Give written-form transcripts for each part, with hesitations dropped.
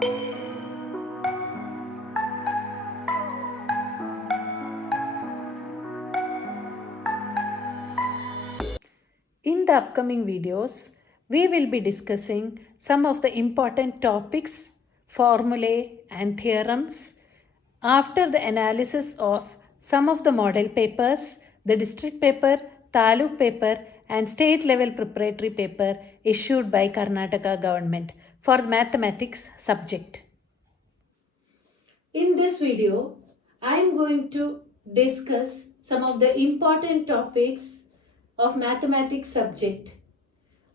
In the upcoming videos, we will be discussing some of the important topics, formulae and theorems after the analysis of some of the model papers, the district paper, taluk paper and state level preparatory paper issued by Karnataka government for mathematics subject. In this video, I am going to discuss some of the important topics of mathematics subject.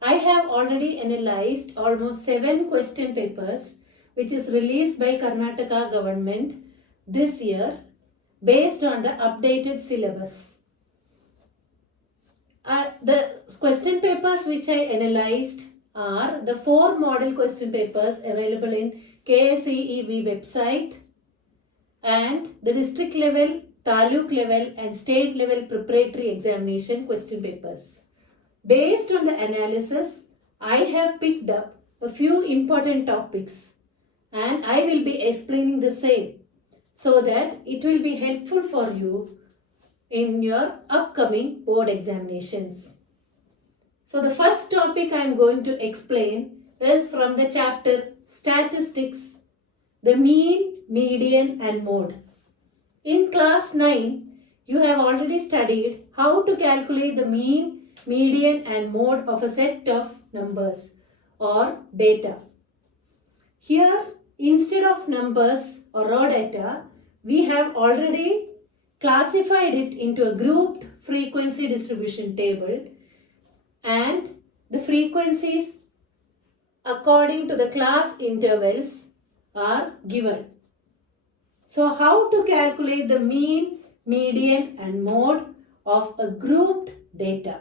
I have already analyzed almost 7 question papers which is released by Karnataka government this year based on the updated syllabus. The question papers which I analyzed are the 4 model question papers available in KSEEB website and the district level, taluk level and state level preparatory examination question papers. Based on the analysis, I have picked up a few important topics and I will be explaining the same so that it will be helpful for you in your upcoming board examinations. So the first topic I am going to explain is from the chapter Statistics, the mean, median and mode. In class 9, you have already studied how to calculate the mean, median and mode of a set of numbers or data. Here, instead of numbers or raw data, we have already classified it into a grouped frequency distribution table and the frequencies according to the class intervals are given. So how to calculate the mean, median and mode of a grouped data?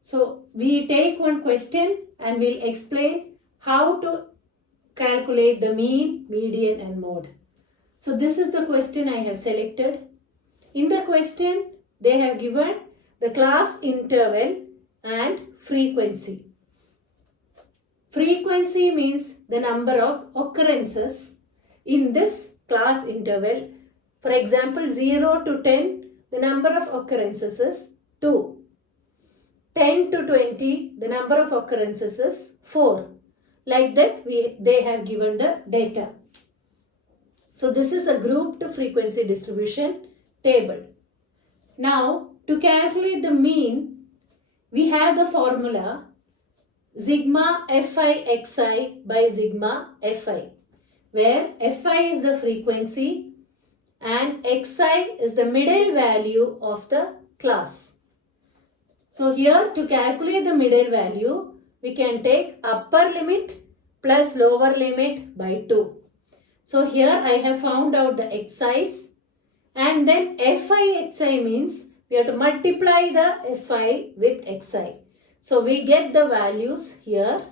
So we take one question and we'll explain how to calculate the mean, median and mode. So this is the question I have selected. In the question, they have given the class interval and frequency. Frequency means the number of occurrences in this class interval. For example, 0 to 10, the number of occurrences is 2. 10 to 20, the number of occurrences is 4. Like that, they have given the data. So this is a grouped frequency distribution table. Now, to calculate the mean, we have the formula sigma fi xi by sigma fi, where fi is the frequency and xi is the middle value of the class. So here to calculate the middle value, we can take upper limit plus lower limit by 2. So here I have found out the xi's and then fi xi means we have to multiply the fi with xi. So we get the values here.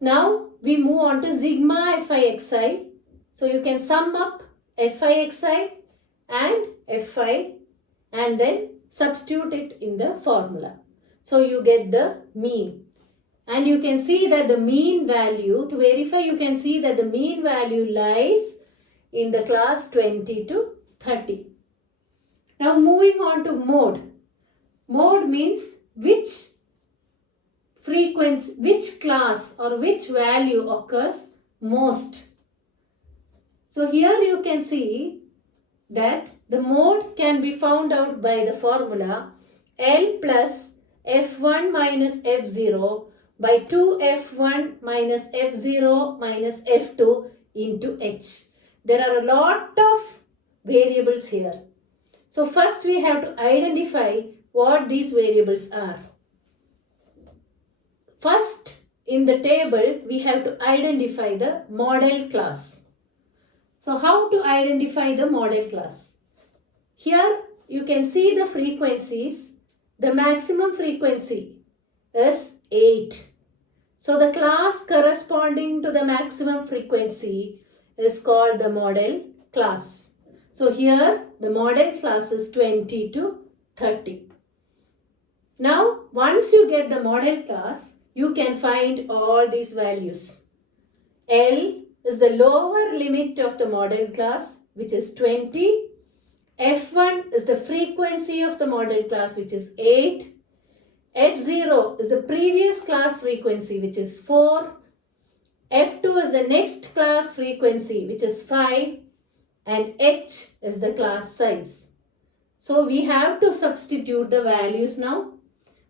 Now we move on to sigma fi xi. So you can sum up fi xi and fi and then substitute it in the formula. So you get the mean. And you can see that the mean value, to verify you can see that the mean value lies in the class 20 to 30. Now moving on to mode. Mode means which frequency, which class or which value occurs most. So here you can see that the mode can be found out by the formula L plus F1 minus F0 by 2F1 minus F0 minus F2 into H. There are a lot of variables here. So first we have to identify what these variables are. First, in the table, we have to identify the model class. So how to identify the model class? Here you can see the frequencies. The maximum frequency is 8. So the class corresponding to the maximum frequency is called the model class. So here the model class is 20 to 30. Now once you get the model class, you can find all these values. L is the lower limit of the model class, which is 20. F1 is the frequency of the model class, which is 8. F0 is the previous class frequency, which is 4. F2 is the next class frequency, which is 5. And H is the class size. So we have to substitute the values now.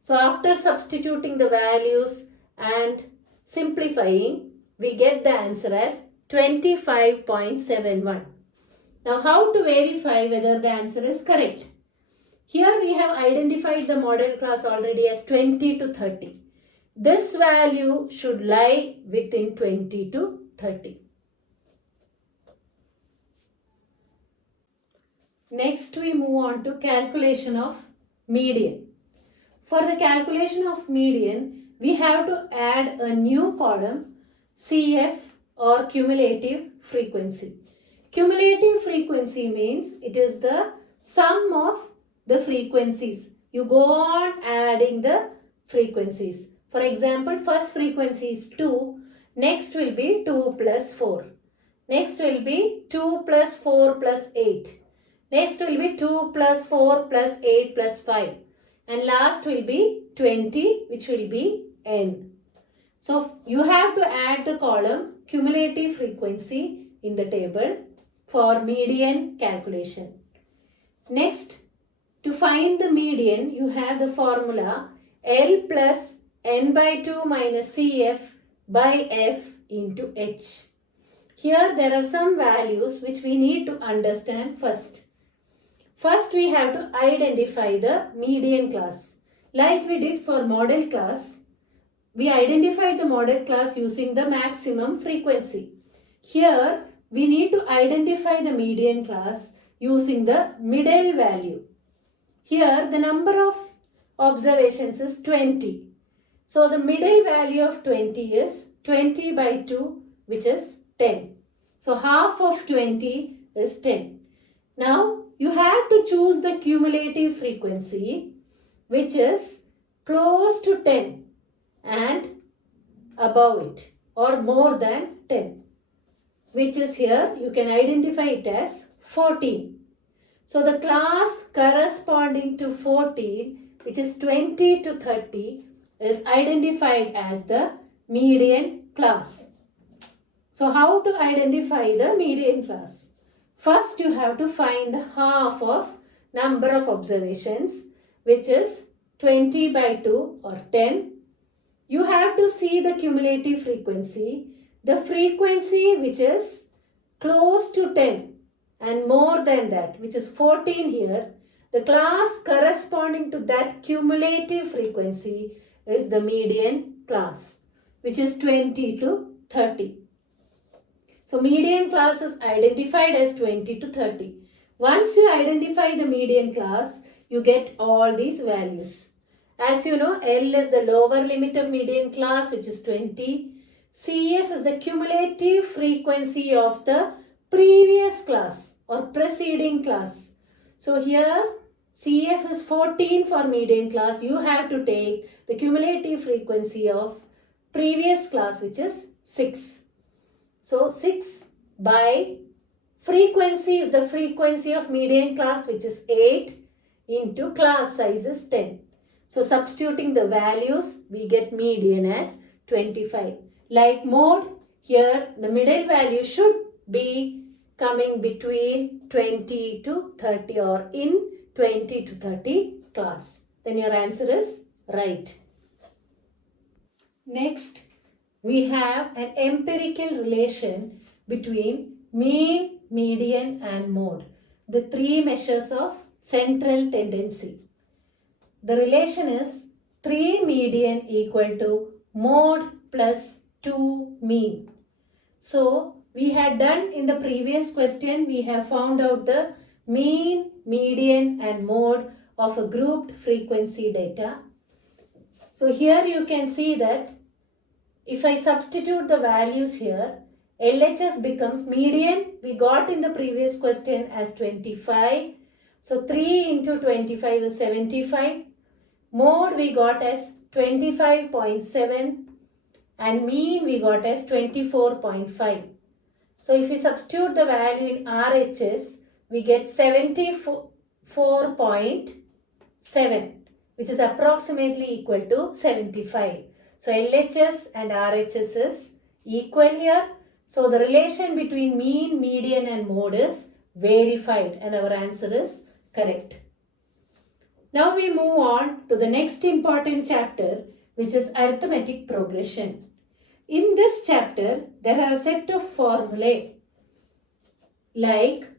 So after substituting the values and simplifying, we get the answer as 25.71. Now how to verify whether the answer is correct? Here we have identified the model class already as 20 to 30. This value should lie within 20 to 30. Next we move on to calculation of median. For the calculation of median, we have to add a new column, CF or cumulative frequency. Cumulative frequency means it is the sum of the frequencies. You go on adding the frequencies. For example, first frequency is 2. Next will be 2 plus 4. Next will be 2 plus 4 plus 8. Next will be 2 plus 4 plus 8 plus 5. And last will be 20, which will be n. So you have to add the column cumulative frequency in the table for median calculation. Next, to find the median, you have the formula L plus n by 2 minus CF by F into H. Here there are some values which we need to understand first. First we have to identify the median class. Like we did for model class, we identified the model class using the maximum frequency. Here we need to identify the median class using the middle value. Here the number of observations is 20. So the middle value of 20 is 20 by 2, which is 10. So half of 20 is 10. Now you have to choose the cumulative frequency which is close to 10 and above it or more than 10, which is here you can identify it as 14. So the class corresponding to 14, which is 20 to 30, is identified as the median class. So how to identify the median class? First you have to find the half of number of observations, which is 20 by 2 or 10. You have to see the cumulative frequency, the frequency which is close to 10 and more than that, which is 14 here. The class corresponding to that cumulative frequency is the median class, which is 20 to 30. So median class is identified as 20 to 30. Once you identify the median class, you get all these values. As you know, L is the lower limit of median class, which is 20. CF is the cumulative frequency of the previous class or preceding class. So here CF is 14 for median class. You have to take the cumulative frequency of previous class, which is 6. So 6 by frequency is the frequency of median class, which is 8 into class size is 10. So substituting the values, we get median as 25. Like mode, here the middle value should be coming between 20 to 30 or in 20 to 30 class. Then your answer is right. Next, we have an empirical relation between mean, median and mode, the three measures of central tendency. The relation is 3 median equal to mode plus 2 mean. So we had done in the previous question, we have found out the mean, median and mode of a grouped frequency data. So here you can see that if I substitute the values here, LHS becomes median. We got in the previous question as 25. So 3 into 25 is 75. Mode we got as 25.7 and mean we got as 24.5. So if we substitute the value in RHS, we get 74.7, which is approximately equal to 75. So LHS and RHS is equal here. So the relation between mean, median and mode is verified and our answer is correct. Now we move on to the next important chapter, which is arithmetic progression. In this chapter, there are a set of formulae like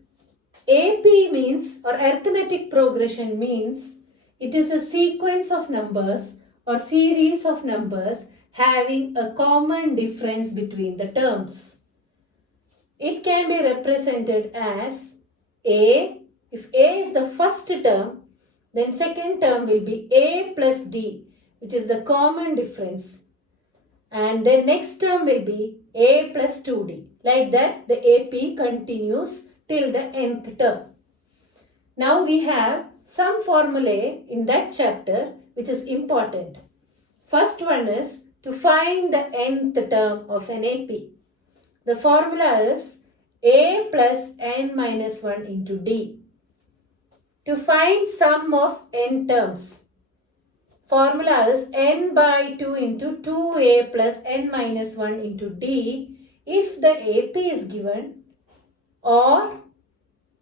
AP means, or arithmetic progression means, it is a sequence of numbers or series of numbers having a common difference between the terms. It can be represented as A. If A is the first term, then second term will be A plus D, which is the common difference. And then next term will be A plus 2D. Like that, the AP continues till the nth term. Now we have some formulae in that chapter which is important. First one is to find the nth term of an AP. The formula is A plus n minus 1 into D. To find sum of n terms, formula is n by 2 into 2a plus n minus 1 into d if the AP is given, or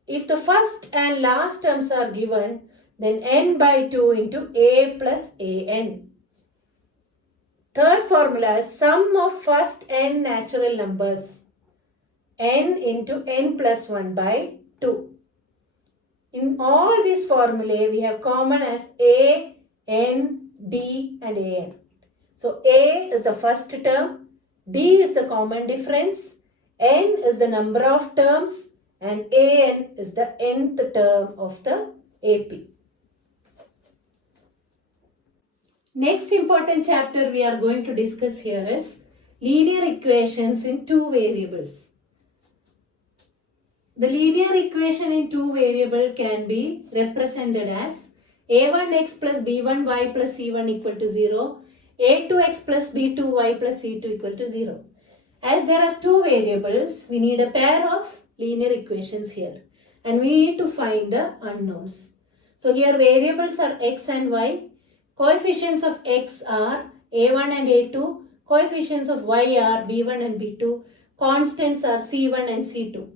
if the first and last terms are given, then n by 2 into a plus an. Third formula is sum of first n natural numbers, n into n plus 1 by 2. In all these formulae, we have common as a, n, d and an. So a is the first term, d is the common difference, n is the number of terms and an is the nth term of the AP. Next important chapter we are going to discuss here is linear equations in two variables. The linear equation in two variable can be represented as a1x plus b1y plus c1 equal to 0, a2x plus b2y plus c2 equal to 0. As there are two variables, we need a pair of linear equations here and we need to find the unknowns. So here variables are x and y, coefficients of x are a1 and a2, coefficients of y are b1 and b2, constants are c1 and c2.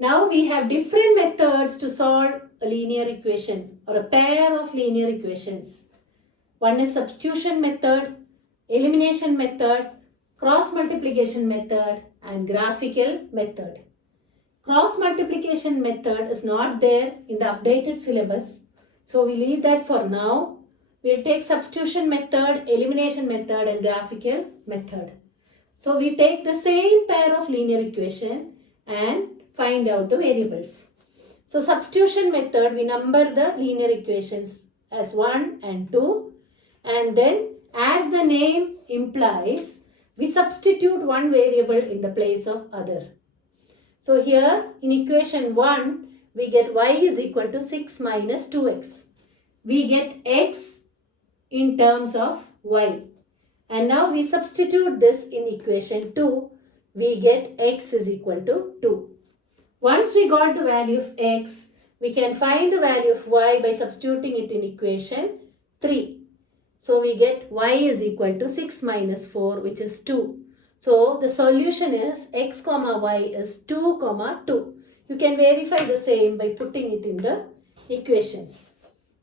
Now we have different methods to solve a linear equation or a pair of linear equations. One is substitution method, elimination method, cross multiplication method and graphical method. Cross multiplication method is not there in the updated syllabus, so we leave that for now. We'll take substitution method, elimination method and graphical method. So we take the same pair of linear equation and find out the variables. So substitution method, we number the linear equations as 1 and 2 and then as the name implies, we substitute one variable in the place of other. So here in equation 1, we get y is equal to 6 minus 2x. We get x in terms of y. And now we substitute this in equation 2, we get x is equal to 2. Once we got the value of x, we can find the value of y by substituting it in equation 3. So we get y is equal to 6 minus 4, which is 2. So the solution is x comma y is 2 comma 2. You can verify the same by putting it in the equations.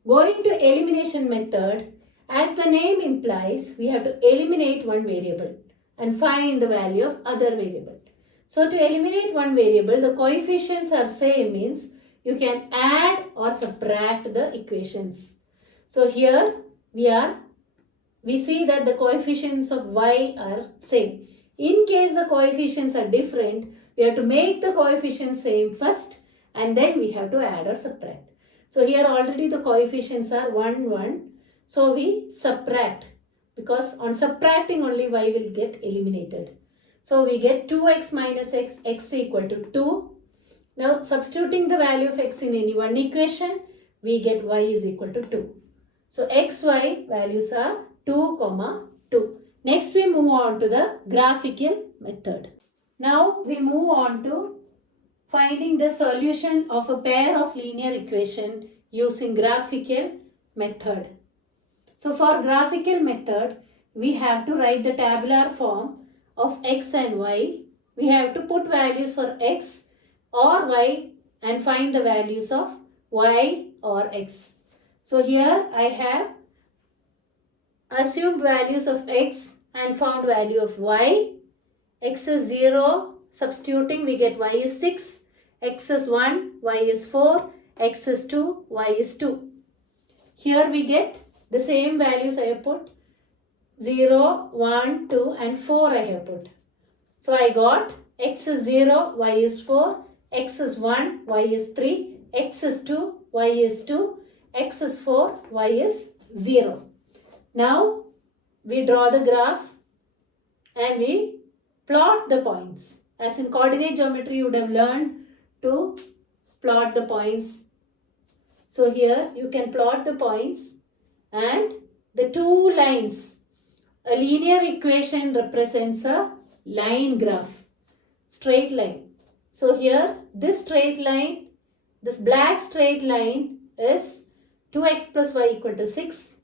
Going to elimination method, as the name implies, we have to eliminate one variable and find the value of other variable. So to eliminate one variable, the coefficients are same, means you can add or subtract the equations. So here we see that the coefficients of y are same. In case the coefficients are different, we have to make the coefficients same first and then we have to add or subtract. So here already the coefficients are 1, 1. So we subtract, because on subtracting only y will get eliminated. So we get 2x minus x equal to 2. Now substituting the value of x in any one equation, we get y is equal to 2. So x, y values are 2, 2. Next we move on to the graphical method. Now we move on to finding the solution of a pair of linear equation using graphical method. So for graphical method, we have to write the tabular form of x and y. We have to put values for x or y and find the values of y or x. So here I have assumed values of x and found value of y. X is 0, substituting we get y is 6, x is 1, y is 4, x is 2, y is 2. Here we get the same values I have put 0, 1, 2 and 4 I have put. So I got x is 0, y is 4, x is 1, y is 3, x is 2, y is 2, x is 4, y is 0. Now we draw the graph and we plot the points. As in coordinate geometry you would have learned to plot the points. So here you can plot the points and the two lines. A linear equation represents a line graph, straight line. So here this straight line, this black straight line is 2x plus y equal to 6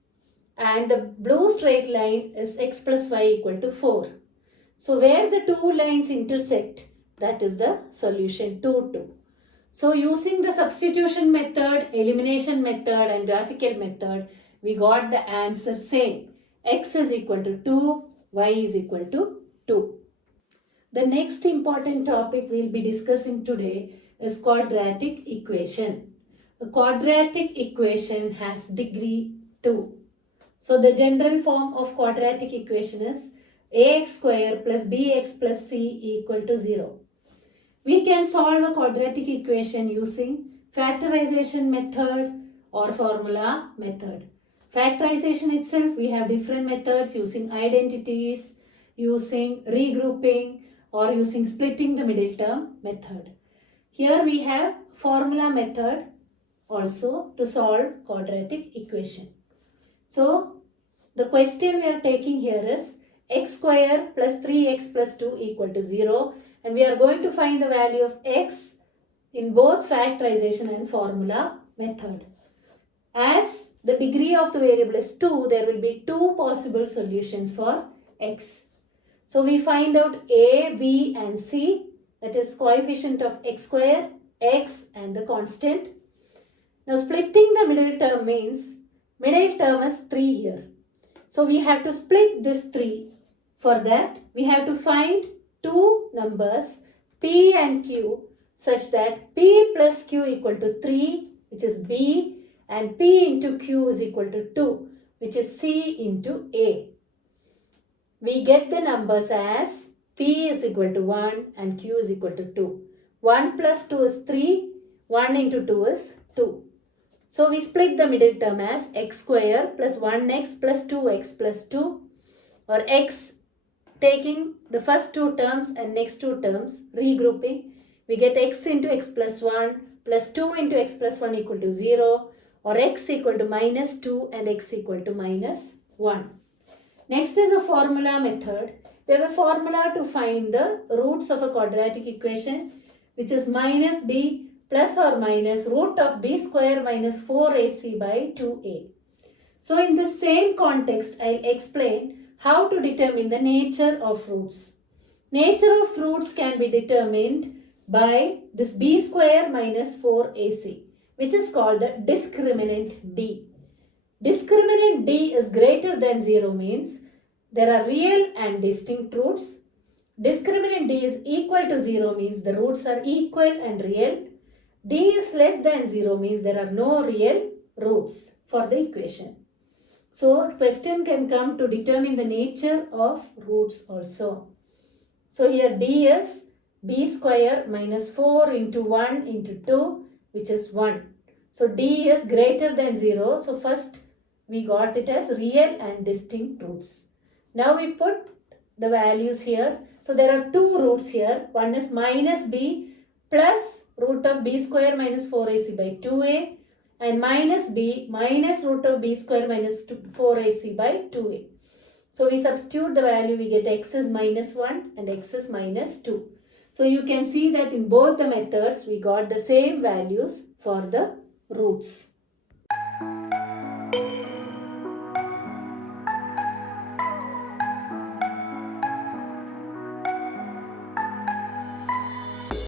and the blue straight line is x plus y equal to 4. So where the two lines intersect, that is the solution 2, 2. So using the substitution method, elimination method and graphical method, we got the answer same. X is equal to 2, y is equal to 2. The next important topic we will be discussing today is quadratic equation. A quadratic equation has degree 2. So the general form of quadratic equation is ax square plus bx plus c equal to 0. We can solve a quadratic equation using factorization method or formula method. Factorization itself, we have different methods using identities, using regrouping or using splitting the middle term method. Here we have formula method also to solve quadratic equation. So the question we are taking here is x square plus 3x plus 2 equal to 0 and we are going to find the value of x in both factorization and formula method. As the degree of the variable is 2, there will be two possible solutions for x. So we find out a, b and c, that is coefficient of x square, x and the constant. Now splitting the middle term means middle term is 3 here. So we have to split this 3. For that, we have to find two numbers p and q such that p plus q equal to 3, which is b, and p into q is equal to 2, which is c into a. We get the numbers as p is equal to 1 and q is equal to 2. 1 plus 2 is 3, 1 into 2 is 2. So we split the middle term as x square plus 1x plus 2x plus 2, or x taking the first two terms and next two terms, regrouping, we get x into x plus 1 plus 2 into x plus 1 equal to 0, or x equal to minus 2 and x equal to minus 1. Next is a formula method. We have a formula to find the roots of a quadratic equation, which is minus b plus or minus root of b square minus 4ac by 2a. So in the same context, I'll explain how to determine the nature of roots. Nature of roots can be determined by this b square minus 4ac, which is called the discriminant d. Discriminant d is greater than 0 means there are real and distinct roots. Discriminant d is equal to 0 means the roots are equal and real. D is less than 0 means there are no real roots for the equation. So question can come to determine the nature of roots also. So here d is b square minus 4 into 1 into 2, which is 1. So d is greater than 0. So first we got it as real and distinct roots. Now we put the values here. So there are two roots here. One is minus b plus root of b square minus 4ac by 2a, and minus b minus root of b square minus 4ac by 2a. So we substitute the value, we get x is minus 1 and x is minus 2. So you can see that in both the methods we got the same values for the roots.